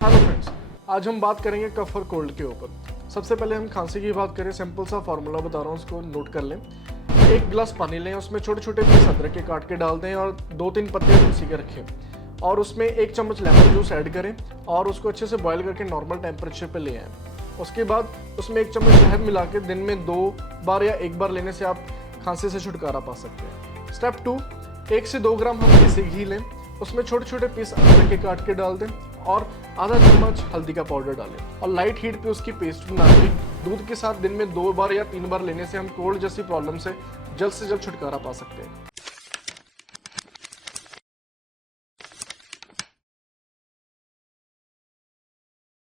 Hello friends, आज हम बात करेंगे कफ और कोल्ड के ऊपर। सबसे पहले हम खांसी की बात करें, सिंपल सा फार्मूला बता रहा हूँ, उसको नोट कर लें। एक गिलास पानी लें, उसमें छोटे छोटे पीस अदरक के काट के डाल दें और 2-3 पत्ते तुलसी के रखें और उसमें 1 चम्मच लेमन जूस ऐड करें और उसको अच्छे से बॉईल करके नॉर्मल टेम्परेचर पे ले आएँ। उसके बाद उसमें 1 चम्मच शहद मिला के दिन में 2 बार या 1 बार लेने से आप खांसी से छुटकारा पा सकते हैं। स्टेप 2, 1 से 2 ग्राम हम देसी घी लें, उसमें छोटे छोटे पीस अदरक के काट के डाल दें और आधा चम्मच हल्दी का पाउडर डालें और लाइट हीट पे उसकी पेस्ट बना के दूध के साथ दिन में 2 बार या 3 बार लेने से हम कोल्ड जैसी प्रॉब्लम से जल्द छुटकारा पा सकते हैं।